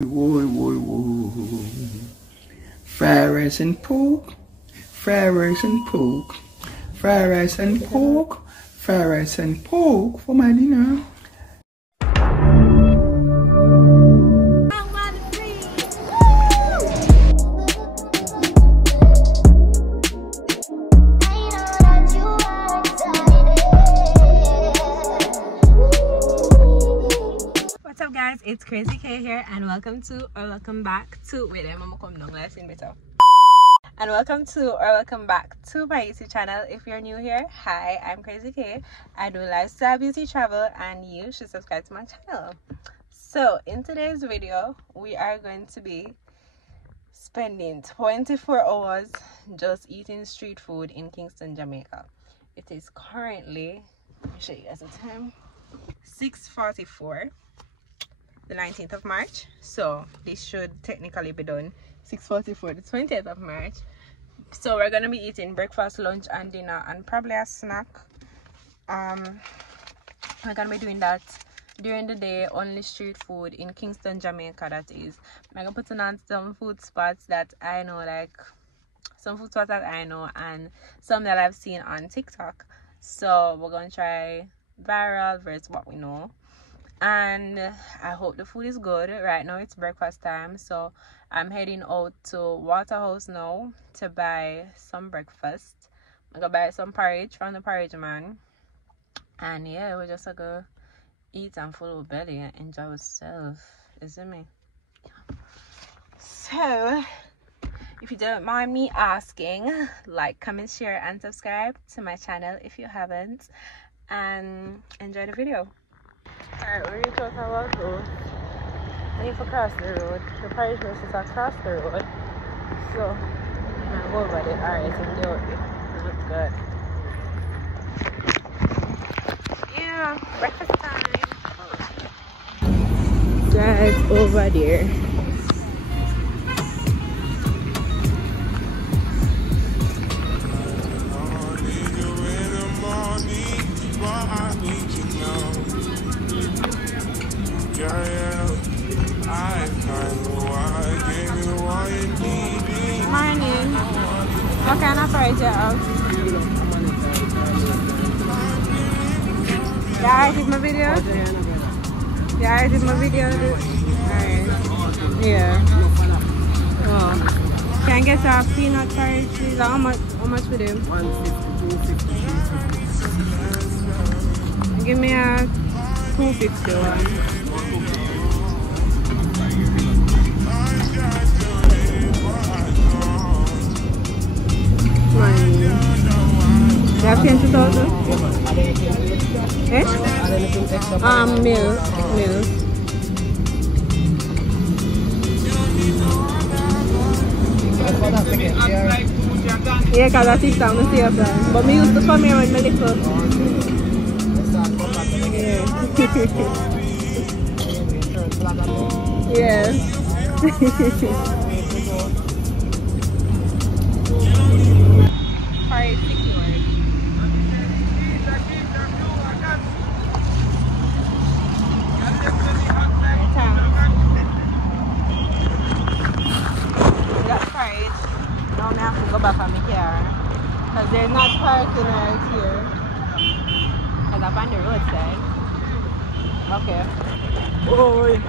Whoa, whoa, whoa. Fried rice and pork, fried rice and pork, fried rice and pork, fried rice and pork for my dinner. What's up, guys? It's Crazy K here, and welcome back to and welcome to or welcome back to my YouTube channel. If you're new here, hi, I'm Crazy K. I do lifestyle, beauty, travel, and you should subscribe to my channel. So in today's video, we are going to be spending 24 hours just eating street food in Kingston, Jamaica. It is currently, let me show you guys the time, 6:44, the 19th of March. So this should technically be done 6:44, the 20th of March. So we're gonna be eating breakfast, lunch, and dinner, and probably a snack. We're gonna be doing that during the day, only street food in Kingston, Jamaica. That is, I'm gonna put on some food spots that I know, like some food spots that I know and some that I've seen on TikTok. So we're gonna try viral versus what we know, and I hope the food is good. Right now it's breakfast time, so I'm heading out to Waterhouse now to buy some breakfast. I'm gonna buy some porridge from the porridge man, and yeah, we're just gonna eat and full of belly and enjoy ourselves, isn't me? So if you don't mind me asking, like, comment, share, and subscribe to my channel if you haven't, and enjoy the video. Alright, we're talking about road. I need to cross the road. The parish was just across the road. So I'm go over there. Alright, so they look good. Yeah, breakfast time. Drive over there. Morning. What kind of fries you have? Yeah, I did my video. Yeah, I did my video. Alright. Yeah. Oh. Can I get a peanut porridge, please? How much for them? 150. Give me a 250 one. You have 20,000? Eh? Milk. Yeah, because I think I'm the same time. But me used to come here when I little. Yeah. Go back on my car because they're not parking right here because I'm on the roadside. Okay. Boy.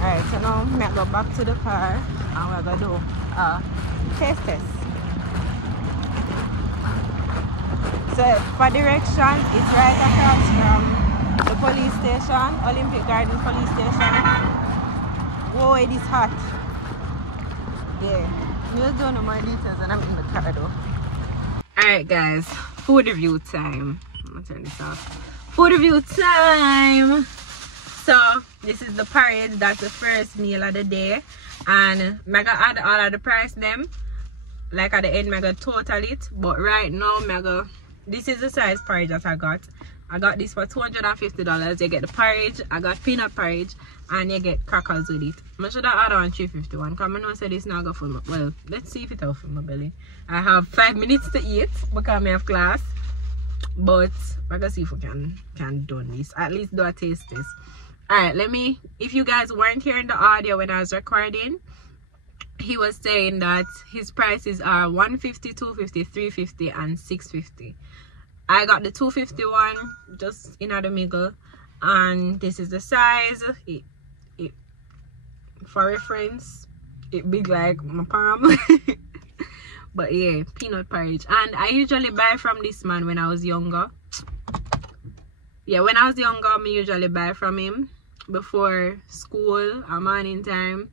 Alright, so now I'm going to go back to the car and we're going to do a taste test. So for direction, it's right across from the police station, Olympic Garden police station. Whoa, it is hot. Yeah. You don't know my details and I'm in the car though. Alright guys, food review time. I'm gonna turn this off. Food review time. So this is the porridge. That's the first meal of the day. And I'm gonna add all of the price them. Like at the end, I'm gonna total it. But right now, this is the size porridge that I got. I got this for $250. You get the porridge, I got peanut porridge, and you get crackers with it. I should have added on $351 because I know say this now go full my, well, let's see if it will fill my belly. I have 5 minutes to eat because I have class. But we're gonna see if we can do this. At least do a taste test. Alright, if you guys weren't hearing the audio when I was recording, he was saying that his prices are 150, 250, 350 and 650. I got the 250 one just in the middle, and this is the size. It for reference, it big like my palm. But yeah, peanut porridge. And I usually buy from this man when I was younger. Yeah, when I was younger, I usually buy from him before school or morning time.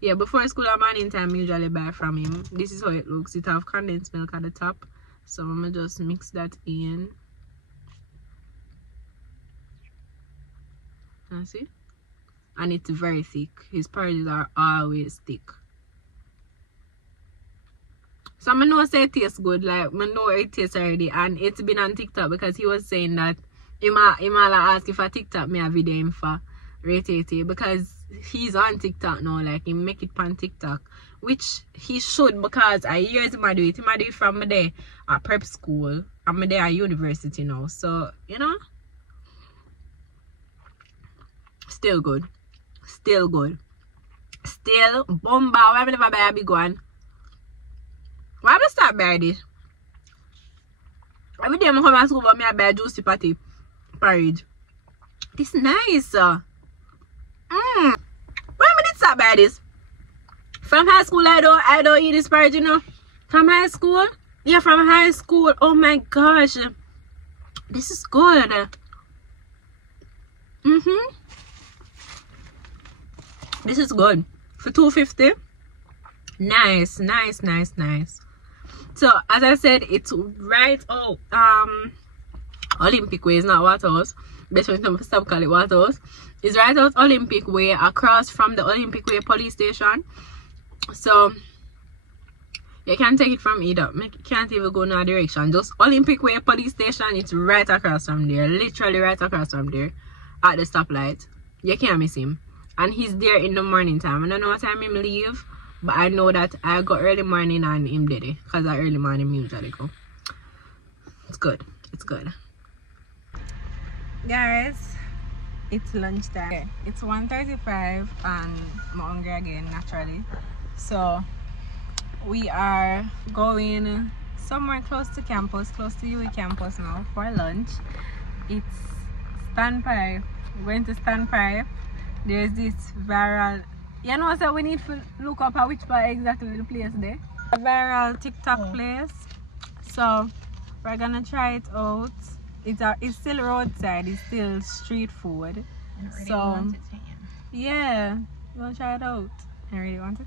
Yeah, before school or morning time, I usually buy from him. This is how it looks. It have condensed milk at the top. So I'm gonna just mix that in. You see? And it's very thick. His porridges are always thick. So I know say it tastes good, like I know it tastes already, and it's been on TikTok because he was saying that he might ask if I TikTok me a video him for rate it, because he's on TikTok now, like he make it on TikTok, which he should, because I years him do it. Him do it from my day at prep school and my day at university now. So you know, still good, still good, still bomba. Why never buy a big one? Why am I start buy this? Every day I come to school, but I buy juicy patty porridge. This nice. Why am I start buy this? From high school, I don't eat this porridge, you know. From high school, yeah, from high school. Oh my gosh, this is good. This is good for $2.50. Nice, nice, nice, nice. So as I said, it's right out Olympic Way. Is not Waterhouse. Best friend to stop call it Waterhouse. It's right out Olympic Way, across from the Olympic Way police station. So you can take it from either. You can't even go in a direction. Just Olympic Way police station. It's right across from there. Literally right across from there at the stoplight. You can't miss him. And he's there in the morning time. I don't know what time him leave, but I know that I go early morning and him did it, because I early morning usually go. It's good. It's good. Guys, it's lunchtime. Okay. It's 1:35 and I'm hungry again, naturally. So we are going somewhere close to campus, close to UE campus now for lunch. It's Standpipe. We're going to Standpipe. There's this viral, you know, so we need to look up at which part exactly the place there. A viral TikTok place. So we're gonna try it out. It's still roadside, it's still street food. So yeah, we'll try it out. I really want it.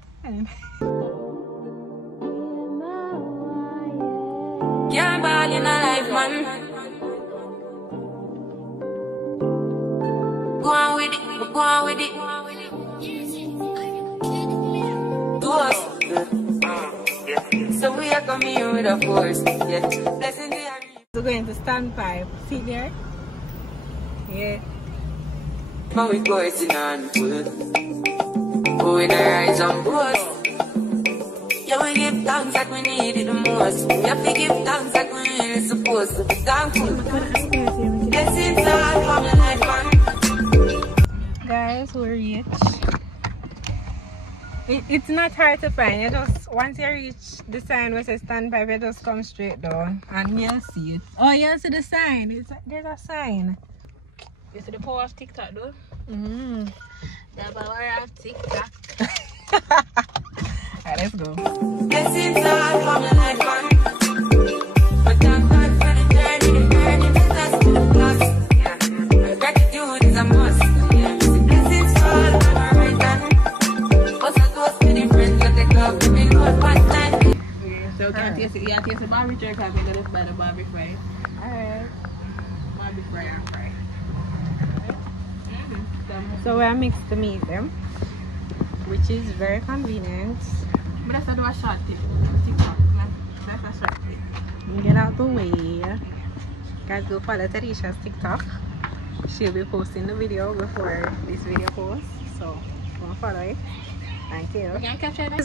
Can't ball in a life, man. Go on with it, go on with it. Do us. So we are coming here with a force. Yeah. Blessing the army. We're going to Standpipe. See there? Yeah. But we go it's on foot. Going a rise on post. Yeah, we give thanks like we need it the most. We have to give thanks like we really supposed to be thankful. Blessings all coming like man. Guys, we're rich. It's not hard to find. You just, once you reach the sign where it says Standpipe, you just come straight down and you'll see it. Oh, you see the sign. There's a sign. You see the power of TikTok though? The power of TikTok. Alright, let's go. Blessings all coming like man. But thank God for the journey, the journey that us to the plus. Yeah. Gratitude is a must. Yeah. Blessings fall on our right hand. What's a toast to the friends that take off the big road past time. Yeah, so can taste it. Yeah, taste the Barbie jerk. I'm going to buy the Barbie fry. Alright. Barbie fry and fry. So we are mixed to meat them, which is very convenient. But that's a short tip. TikTok. That's a short tip. Get out the way. Guys, go follow Tarisha's TikTok. She'll be posting the video before this video posts. So go follow it. Thank you.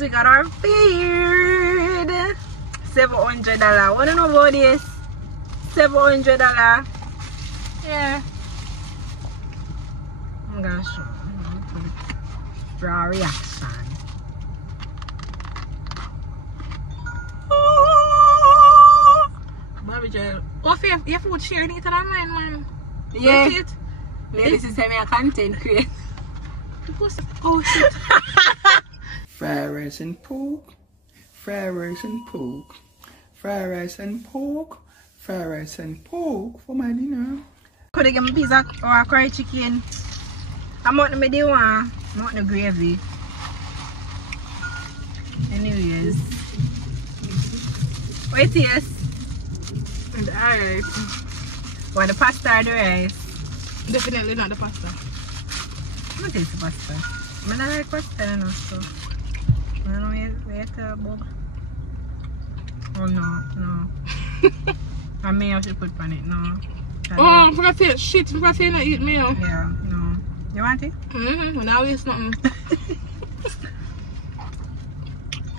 We got our food. $700. What do you know about this? $700. Yeah. I'm gonna show you. Raw reaction. Bobby Joel. Oh, your food sharing it on mine, man. Yeah. That's it. Maybe this is a content creator. Oh shit. Fried rice and pork. Fried rice and pork. Fried rice and pork. Fried rice and pork for my dinner. Could I get me pizza or curry chicken? I'm out the day one. I'm out the gravy. Anyways. What it is? And alright. What, the pasta or the rice? Definitely not the pasta. What is the pasta? I don't like pasta, you know, so I don't know where to about. Oh no. I may have to put on it, no. Oh, I forgot to say shit. I forgot to say not eat meal. Yeah, no. You want it? Mm-hmm. Now it's nothing.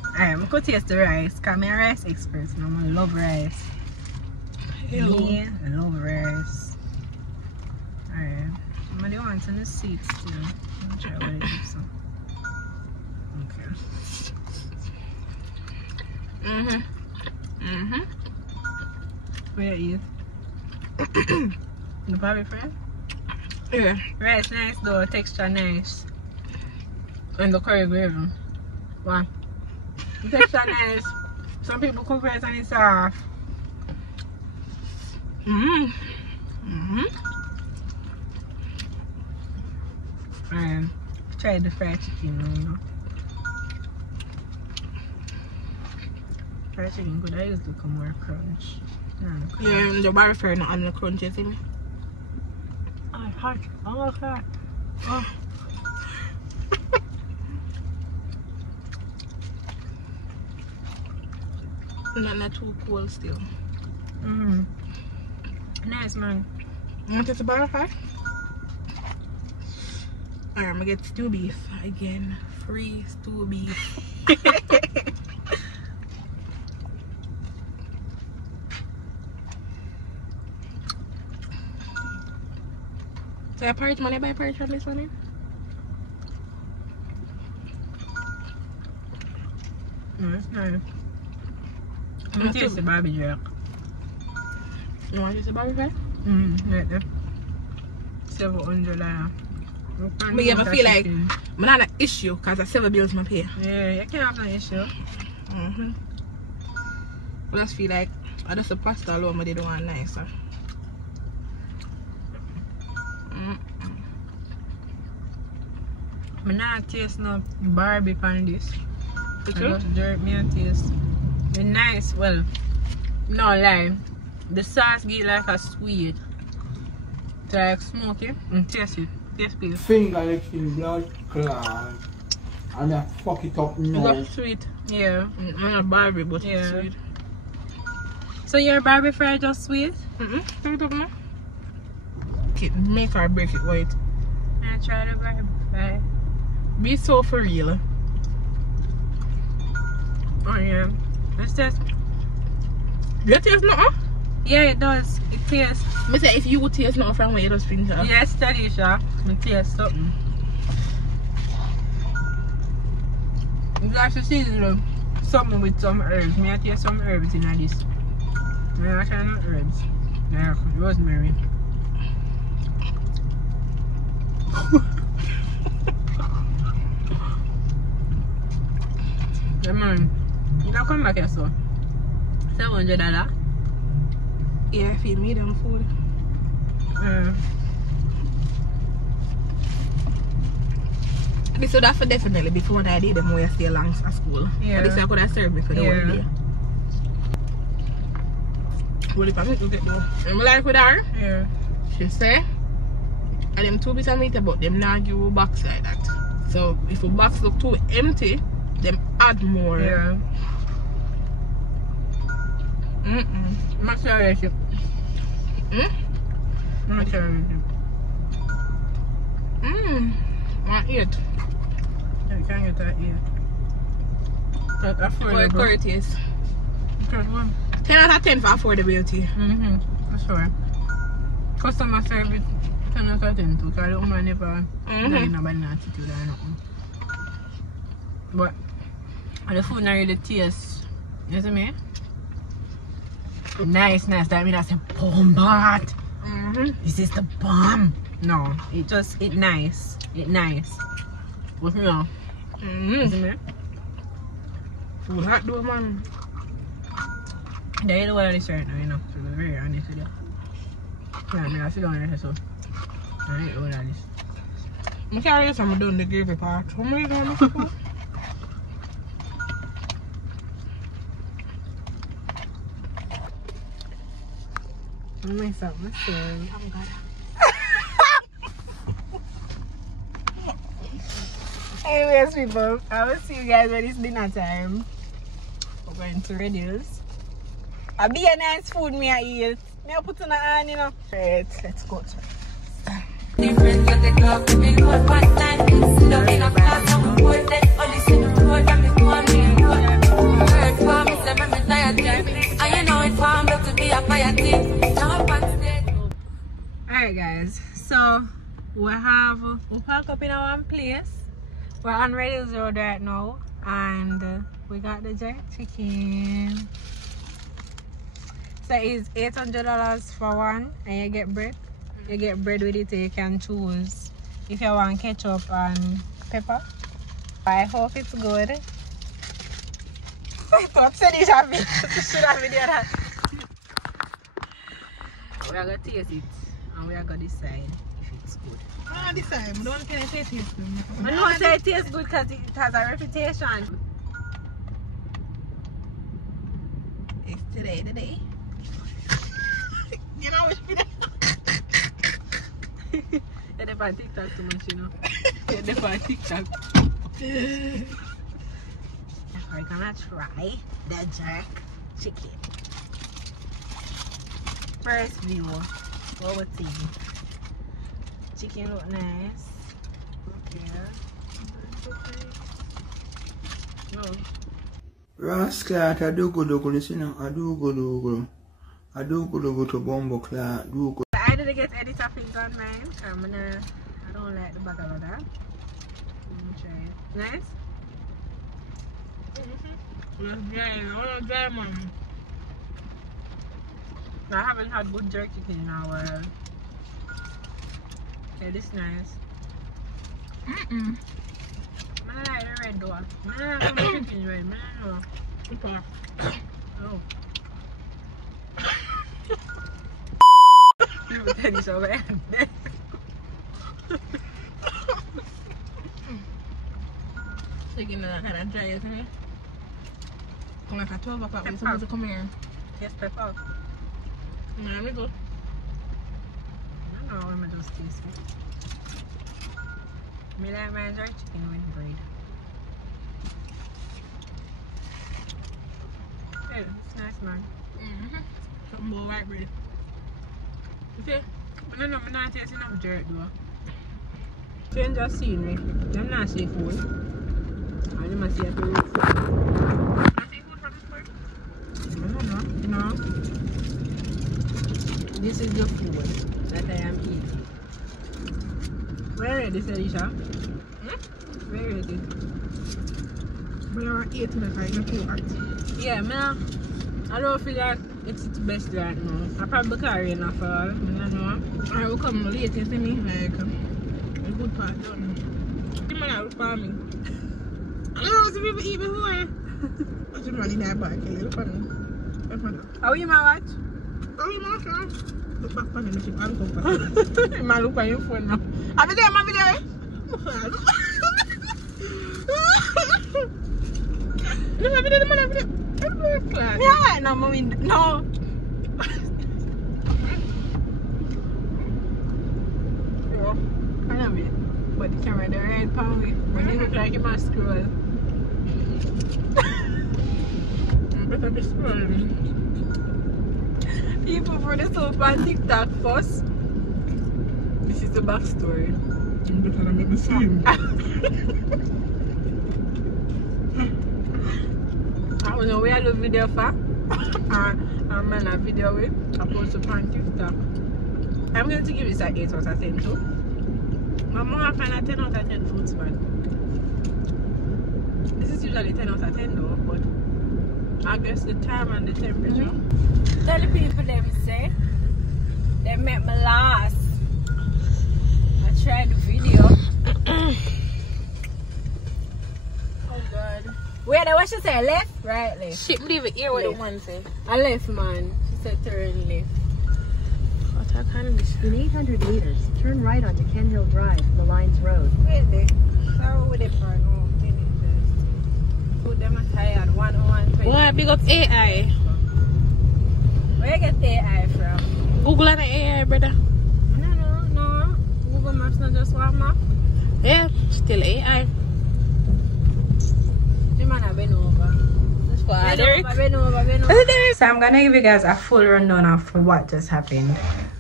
Alright, I'm going to taste the rice because I'm a rice expert and I love rice. Hello. Me, I love rice. Alright. I'm going to want in the seats too. I'm try what it is. Okay. Where you eat? The barbie fry? Yeah. Rice nice though, texture nice. And the curry gravy. Wow. The texture nice. Some people cook rice and it's soft. And try the fried chicken, you know. Fried chicken good, I used to come more crunch. Yeah, and the bar fair not on the crunch, you see me? Oh, hot. Oh, hot. Oh. Not too cold still. Nice, man. You want this a bar fair? Alright, I'm gonna get stew beef again. Free stew beef. So I purge money by purge from this one? No, it's nice. I'm gonna taste the barbie jerk. You want to taste the barbie fry? Right there. $700. But you ever feel like I'm not an issue because I several bills my pay. Yeah, you can't have no issue. I just feel like I just a pasta alone, but they don't want nicer. I'm not taste no barbie pan this. I Okay. just jerk me and taste. It's nice, well, no lie. The sauce give like a sweet. It's like smoky and taste it. Taste please. Finger licking blood clot. And I fuck it up It's now. just sweet. Yeah. I'm not Barbie, but Yeah. it's sweet. So your barbie fry just sweet? Sweet up now. Okay, make or break it, wait. I try the barbie fry. Be so for real. Oh yeah. Let's test. You taste nothing? Yeah, it does. It tastes. Me say if you would taste nothing from where you just finish off. Yes, Talisha. It tastes something. You got to season something with some herbs. Me I taste some herbs in this. Me I try no herbs. Yeah, rosemary. Yeah, man. You don't come back here, so. $700. Yeah, feed me them food. This would have to definitely be for when I did them where I stay long at school. Yeah. But this I could have served me for the Yeah. whole day. Well, if I meet to get though. I'm like with her. Yeah. She say, and them 2 bits of meat about them not give you box like that. So if a box look too empty, them add more. Yeah. Much relationship. Much relationship. I eat. I can't get that yet. But I feel For like curry taste. 1. 10 out of 10 for affordability. For sure. Customer service, 10 out of 10 too. Because the woman never done about an attitude or nothing. But the food not really taste. You see me? Nice. That means that's a bomb bat. This is the bomb. No, it nice. It nice. What's me now? You see me? Food hot though, man. They eat what this right now, you know. To be very honest with you. Yeah, I mean, I sit down here, so I eat all of this. I'm carrying some down the gravy part. How many down this food? Myself, I'm good. Anyways, people, I will see you guys when it's dinner time. We're going to reduce. I'll be a nice food me I eat. Me I put on a hand, you know. Right, let's go to Different like the club, we do it one time. It's looking up class, I'm good. Then only see the road, and me go on me road. Heard for me, say me tired thing. And you know it's farm up to be a fire thing. Now I'm on stage. Alright guys, so we park up in our one place. We're on Reddy's Road right now and we got the jerk chicken. So it's $800 for one and you get bread. You get bread with it, so you can choose if you want ketchup and pepper. I hope it's good. I thought said you should have video that. We are going to taste it. And we are going to decide if it's good. Ah, this time, don't can I taste it? I know say it tastes good because it has a reputation. It's today the day. You know which video? You're there on TikTok too much, you know. You're there on TikTok. We're gonna try the jerk chicken. First view. What we think? Chicken look nice. Okay. No. Rascal, I do go to listen. I do go to Bombo Clan. I didn't get any toppings on mine. I don't like the bag of that. Let me try it. Nice? Let's dry. I want to dry, man. I haven't had good jerk chicken in a while. Okay, this is nice. I like the red though. I like the chicken red. I don't know. Oh. You will tell you so bad. Chicken that kind of dry, isn't it? Come like a 12 o'clock when supposed to come here. Yes, pepper. There we go. I don't know, I'm just taste it. I like my jerk chicken with bread. Hey, it's nice, man. Something more white bread. You see? I'm not tasting enough jerk though. Change of scenery. I'm not seafood. I didn't see a food. Not seafood from this part? I don't know. No. This is the food that I am eating. Where is this, Alicia? Where is it? We are eating it like it's too hot. Yeah, man. I don't feel like it's the best right now. I probably carry enough for all. I don't know. I will come late, you see me? Like, a good part done. You man out for me. I know some people eat before. What's your money in that bag? Look for me. Look for me. How you my watch? Oh, you my watch? Look back for me, look for me. Man, look at your phone now. Have you done my video? Look at the man, have you yeah, no, mommy, no. I love it. But the camera, the red power, when you look like you must scroll. Better be scrolling. People for the soap on TikTok first. This is the backstory. Better than make me swim. I don't know where I love video for. Man, a video with I posted on TikTok. I'm going to give this an 8 out of 10 too. My mom I find a 10 out of 10 foods, man. This is usually 10 out of 10 though, but I guess the time and the temperature. Tell the people them say they make me last. I tried the video. Oh God. Wait, what she say? Left? Right, left? Shit, leave it here what the one say. I left, man. She said turn left. What I can be. In 800 meters, turn right onto Ken Hill Drive, the Lines Road. Wait there. How would it for no? Put them a tired 101. Boy, big up AI. Where you get the AI from? Google and AI, brother. No. Google Maps not just one map. Yeah, still AI. You man have been over. Been over. So I'm gonna give you guys a full rundown of what just happened.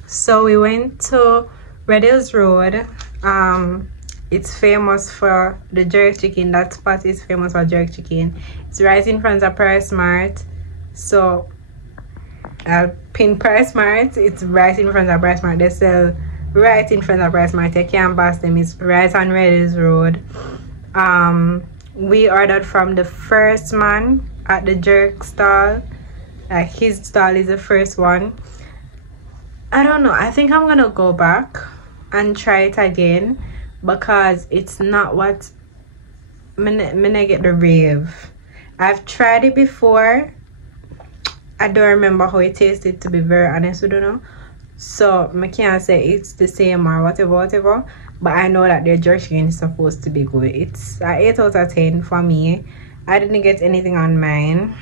So we went to Red Hills Road. It's famous for the jerk chicken. That spot is famous for jerk chicken. It's right in front of Price Mart. So I'll pin Price Mart. It's right in front of Price Mart. They sell right in front of Price Mart. You can't pass them. It's right on Red Hills Road. We ordered from the first man at the jerk stall. Like his stall is the first one. I don't know. I think I'm gonna go back and try it again because it's not what I get the rave. I've tried it before. I don't remember how it tasted, to be very honest with you. So I can't say it's the same or whatever. But I know that their jerk chicken is supposed to be good. It's an 8 out of 10 for me. I didn't get anything on mine.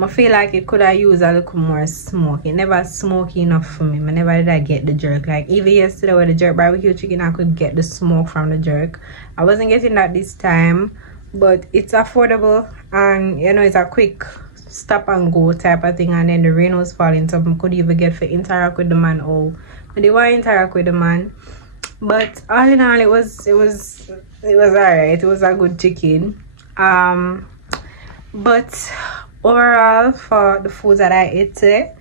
I feel like it could have used a little more smoke. It never smoky enough for me. I never did I get the jerk. Like even yesterday with the jerk barbecue chicken, I could get the smoke from the jerk. I wasn't getting that this time, but it's affordable and you know it's a quick stop and go type of thing. And then the rain was falling, so I could even get to interact with the man. Oh, I didn't want to interact with the man. But all in all, it was alright. It was a good chicken. But overall, for the foods that I ate today,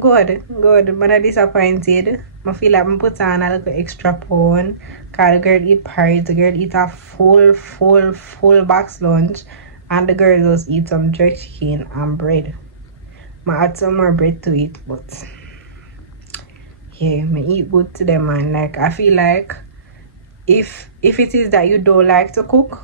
good. But I'm disappointed. I feel like I put on a little extra pound. Cause the girl eat porridge, the girl eat a full box lunch, and the girl just eat some jerk chicken and bread. I add some more bread to it, but yeah, I eat good to them, man. Like I feel like if it is that you don't like to cook,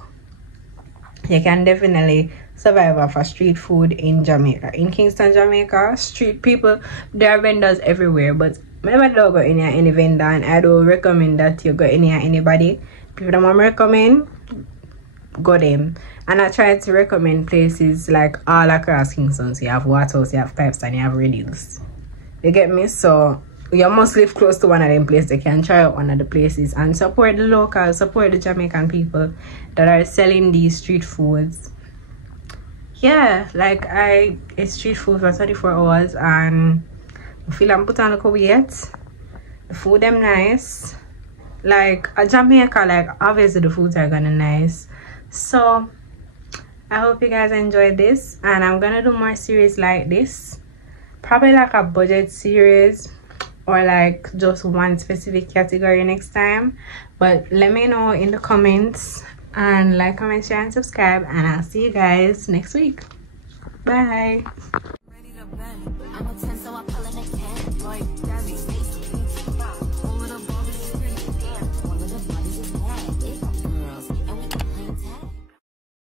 you can definitely survive off of street food in Jamaica. In Kingston, Jamaica, street people, there are vendors everywhere, but whenever I don't go in here any vendor, and I don't recommend that you go in here anybody. People that want to recommend, go them. And I try to recommend places like all across Kingston. So you have Waterhouse, you have Pipes, and you have Red Hills. You get me? So you must live close to one of them places. They can try out one of the places and support the locals, support the Jamaican people that are selling these street foods. Yeah, like I eat street food for 24 hours and I feel I'm putting on a weight. The food them nice. Like a Jamaica, like obviously the foods are gonna nice. So I hope you guys enjoyed this, and I'm gonna do more series like this. Probably like a budget series or like just one specific category next time. But let me know in the comments, and like, comment, share, and subscribe, and I'll see you guys next week. Bye.